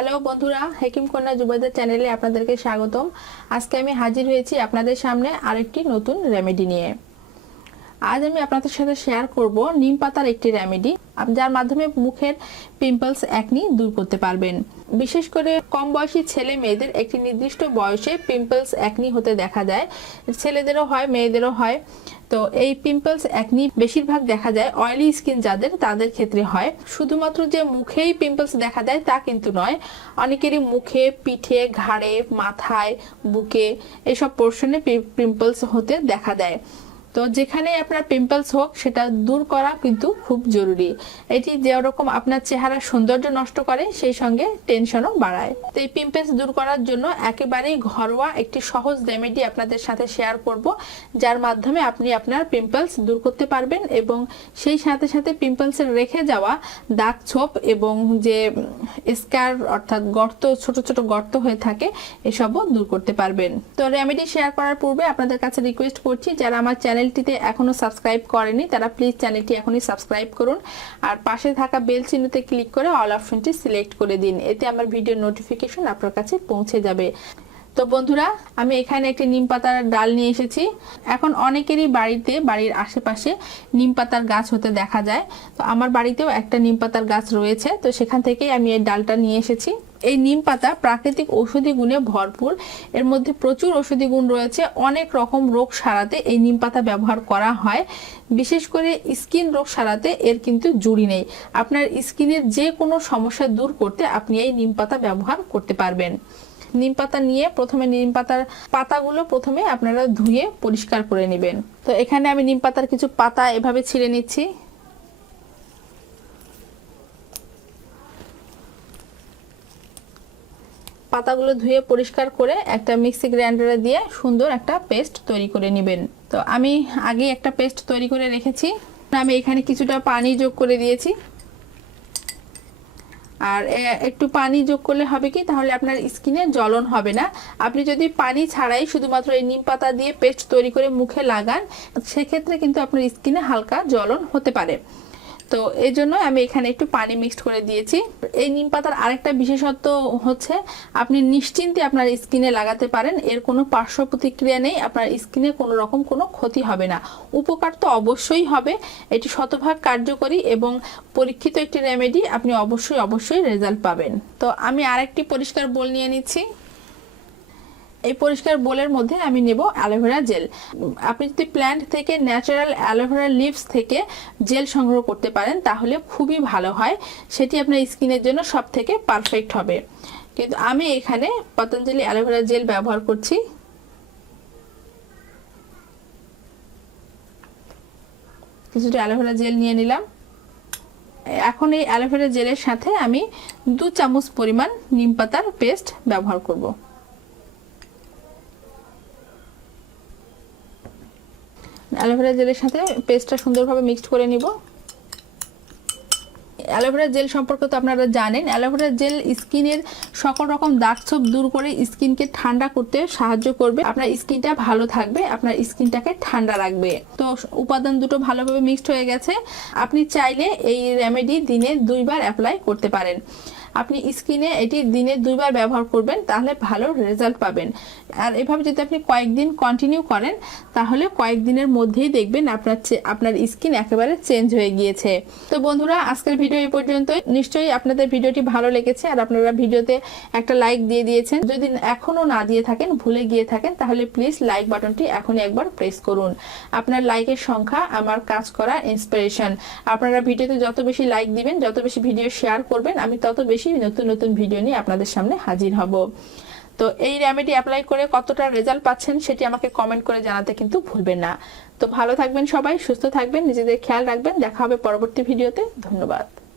Hello বন্ধুরা, হেকিম কন্যা যুবদের চ্যানেলে আপনাদেরকে স্বাগতম। আজকে আমি হাজির হয়েছি আপনাদের সামনে আরেকটি নতুন রেমেডি নিয়ে। আজ আমি আপনাদের সাথে শেয়ার করব নিম পাতার একটি রেমেডি, যার মাধ্যমে মুখের পিম্পলস একনি দূর করতে পারবেন। বিশেষ করে কম বয়সী ছেলে মেয়েদের একটি নির্দিষ্ট বয়সে পিম্পলস একনি হতে দেখা যায়। ছেলেদেরও হয়, মেয়েদেরও হয়। তো এই পিম্পলস একনি বেশিরভাগ দেখা যায় অয়েলি স্কিন যাদের, তাদের ক্ষেত্রে হয়। শুধুমাত্র যে মুখেই পিম্পলস দেখা যায় তা কিন্তু নয়, অনেকেরই মুখে, পিঠে, ঘাড়ে, মাথায়, বুকে এসব পোর্শনে পিম্পলস হতে দেখা দেয়। তো যেখানে আপনার পিম্পলস হোক সেটা দূর করা কিন্তু খুব জরুরি। এটি যেরকম আপনার চেহারার সৌন্দর্য নষ্ট করে, সেই সঙ্গে টেনশনও বাড়ায়। তো এই পিম্পলস দূর করার জন্য একেবারেই ঘরোয়া একটি সহজ রেমেডি আপনাদের সাথে শেয়ার করব, যার মাধ্যমে আপনি আপনার পিম্পলস দূর করতে পারবেন এবং সেই সাথে সাথে পিম্পলসের রেখে যাওয়া দাগ ছোপ এবং যে স্কার অর্থাৎ গর্ত, ছোট ছোট গর্ত হয়ে থাকে, এসবও দূর করতে পারবেন। তো রেমেডি শেয়ার করার পূর্বে আপনাদের কাছে রিকোয়েস্ট করছি, যারা আমার চ্যানেলটিতে এখনো সাবস্ক্রাইব করেনি তারা প্লিজ চ্যানেলটি এখনই সাবস্ক্রাইব করুন আর পাশে থাকা বেল চিহ্নতে ক্লিক করে অল অপশনটি সিলেক্ট করে দিন। এতে আমার ভিডিও নোটিফিকেশন আপনার কাছে পৌঁছে যাবে। তো বন্ধুরা, আমি এখানে একটি নিম পাতার ডাল নিয়ে এসেছি। এখন অনেকেরই বাড়িতে, বাড়ির আশেপাশে নিম পাতার গাছ হতে দেখা যায়। তো আমার বাড়িতেও একটা নিম পাতার গাছ রয়েছে, তো সেখান থেকেই আমি এই ডালটা নিয়ে এসেছি। এই নিম পাতা প্রাকৃতিক ঔষধি গুণে ভরপুর। এর মধ্যে প্রচুর ঔষধি গুণ রয়েছে। অনেক রকম রোগ সারাতে এই নিম পাতা ব্যবহার করা হয়। বিশেষ করে স্কিন রোগ সারাতে এর কিন্তু জুড়ি নেই। আপনার স্কিনের যে কোনো সমস্যা দূর করতে আপনি এই নিম পাতা ব্যবহার করতে পারবেন। নিম পাতা নিয়ে প্রথমে নিম পাতার পাতাগুলো প্রথমে আপনারা ধুয়ে পরিষ্কার করে নেবেন। তো এখানে আমি নিম পাতার কিছু পাতা এভাবে ছিঁড়ে নিচ্ছি। পাতাগুলো ধুয়ে পরিষ্কার করে একটা মিক্সি গ্রাইন্ডারে দিয়ে সুন্দর একটা পেস্ট তৈরি করে নেবেন। তো আমি আগে একটা পেস্ট তৈরি করে রেখেছি। আমি এখানে কিছুটা পানি যোগ করে দিয়েছি। আর একটু পানি যোগ করলে হবে কি, তাহলে আপনার স্কিনে জ্বলন হবে না। আপনি যদি পানি ছাড়াই শুধুমাত্র এই নিম পাতা দিয়ে পেস্ট তৈরি করে মুখে লাগান, সেক্ষেত্রে কিন্তু আপনার স্কিনে হালকা জ্বলন হতে পারে। তো এই জন্য আমি এখানে একটু পানি মিক্সড করে দিয়েছি। এই নিম পাতার আরেকটা বিশেষত্ব হচ্ছে, আপনি নিশ্চিন্তে আপনার স্কিনে লাগাতে পারেন। এর কোনো পার্শ্ব প্রতিক্রিয়া নেই, আপনার স্কিনে কোনো রকম কোনো ক্ষতি হবে না। উপকার তো অবশ্যই হবে। এটি শতভাগ কার্যকরী এবং পরীক্ষিত একটি রেমেডি। আপনি অবশ্যই রেজাল্ট পাবেন। তো আমি আরেকটি পরিষ্কার বোল নিয়ে নিচ্ছি। এই পরিষ্কার বোলের মধ্যে আমি নেব অ্যালোভেরা জেল। আপনি যদি প্ল্যান্ট থেকে ন্যাচারাল অ্যালোভেরা লিভস থেকে জেল সংগ্রহ করতে পারেন তাহলে খুবই ভালো হয়। সেটি আপনার স্কিনের জন্য সব থেকে পারফেক্ট হবে। কিন্তু আমি এখানে পতঞ্জলি অ্যালোভেরা জেল ব্যবহার করছি। কিছুটা অ্যালোভেরা জেল নিয়ে নিলাম। এখন এই অ্যালোভেরা জেলের সাথে আমি 2 চামচ পরিমাণ নিম পাতার পেস্ট ব্যবহার করব। অ্যালোভেরা জেলের সাথে পেস্টটা সুন্দরভাবে মিক্সড করে নিব। অ্যালোভেরা জেল সম্পর্কে তো আপনারা জানেন, অ্যালোভেরা জেল স্কিনের সকল রকম দাগ ছোপ দূর করে স্কিনকে ঠান্ডা করতে সাহায্য করবে। আপনার স্কিনটা ভালো থাকবে, আপনার স্কিনটাকে ঠান্ডা রাখবে। তো উপাদান দুটো ভালোভাবে মিক্সড হয়ে গেছে। আপনি চাইলে এই রেমেডি দিনে 2 বার অ্যাপ্লাই করতে পারেন। আপনি স্কিনে এটি দিনে 2 বার ব্যবহার করবেন, তাহলে ভালো রেজাল্ট পাবেন। আর এভাবে যদি আপনি কয়েকদিন কন্টিনিউ করেন, তাহলে কয়েকদিনের মধ্যেই দেখবেন আপনার স্কিন একেবারে চেঞ্জ হয়ে গিয়েছে। তো বন্ধুরা, আজকের ভিডিও এই পর্যন্ত। নিশ্চয়ই আপনাদের ভিডিওটি ভালো লেগেছে আর আপনারা ভিডিওতে একটা লাইক দিয়ে দিয়েছেন। যদি এখনো না দিয়ে থাকেন, ভুলে গিয়ে থাকেন, তাহলে প্লিজ লাইক বাটনটি এখনই একবার প্রেস করুন। আপনার লাইকের সংখ্যা আমার কাজ করা ইন্সপিরেশন। আপনারা ভিডিওতে যত বেশি লাইক দিবেন, যত বেশি ভিডিও শেয়ার করবেন, আমি তত বেশি নতুন নতুন ভিডিও নিয়ে আপনাদের সামনে হাজির হব। তো এই রেমেডি অ্যাপ্লাই করে কতটা রেজাল্ট পাচ্ছেন সেটি আমাকে কমেন্ট করে জানাতে কিন্তু ভুলবেন না। তো ভালো থাকবেন সবাই, সুস্থ থাকবেন, নিজেদের খেয়াল রাখবেন। দেখা হবে পরবর্তী ভিডিওতে। ধন্যবাদ।